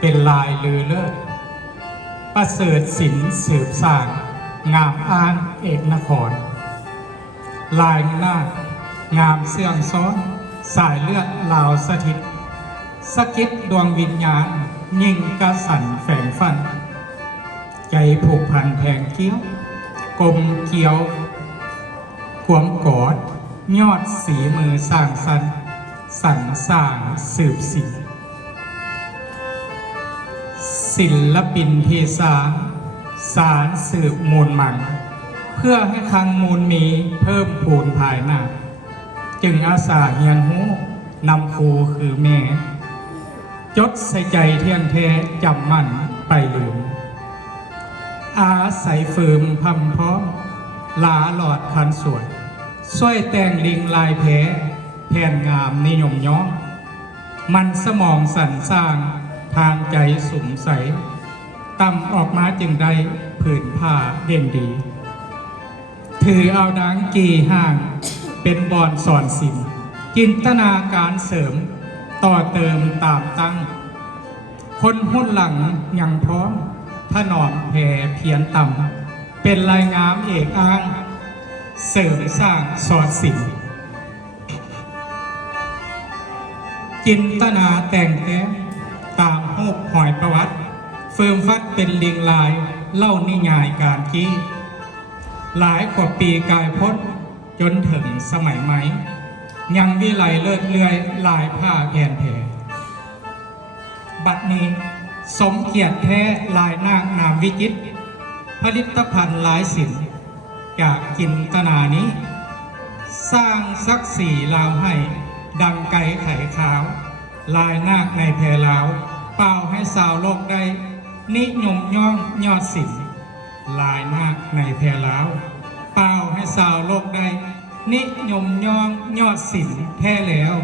เป็นลายลือเลิศประเสริฐศิลป์สืบสร้างงามอ้างเอกนครลายหน้างามเสื่องซ้อนสายเลือดลาวสถิตสกิดดวงวิญญาณยิ่งกระสันแฝงฟันใจผูกพันแทงเกี้ยวกลมเกี่ยวขวมกอดยอดสีมือสร้างสรรค์สรรสร้างสืบสินศิลปินที่สารสืบมูลมันเพื่อให้คลังมูลมีเพิ่มพูนภายหน้าจึงอาสาเฮียนหูนำครูคือแม่จดใส่ใจเที่ยงแท้จำมั่นไปลืมอาศัยฝืมพำเพาะลาหลอดคันสวยช่วยแต่งลิงลายแพ้แผ่นงามนิยมย้อมมันสมองสรรสร้างทางใจสุมใสต่ำออกมาจึงได้ผืนผ้าเด่นดีถือเอาดังกีห่างเป็นบอนสอนศิลป์จินตนาการเสริมต่อเติมตามตั้งคนหุ้นหลังยังพร้อมถนอมแผ่เพียนต่ำเป็นลายงามเอกอ้างเสริมสร้างสอดศิลป์จินตนาแต่งแต้มตามรูปหอยประวัติเฟิร์มฟัดเป็นลิงลายเล่านิยายการกี้หลายกว่าปีกายพ้นจนถึงสมัยไหมยังวิไลเลิศเลื่อยลายผ้าแผ่นแผ่บัดนี้สมเกียรติแท้ลายนางนามวิจิตรผลิตภัณฑ์หลายสินจากจินตนานี้สร้างศักดิ์ศรีลาวให้ดังไก่ไข่ขาวลายนาคในแพรลาวเป่าให้สาวโลกได้นิยมย่องยอดศิลป์ลายนาคในแพรลาวเป่าให้สาวโลกได้นิยมย่องยอดศิลป์แท้แล้ว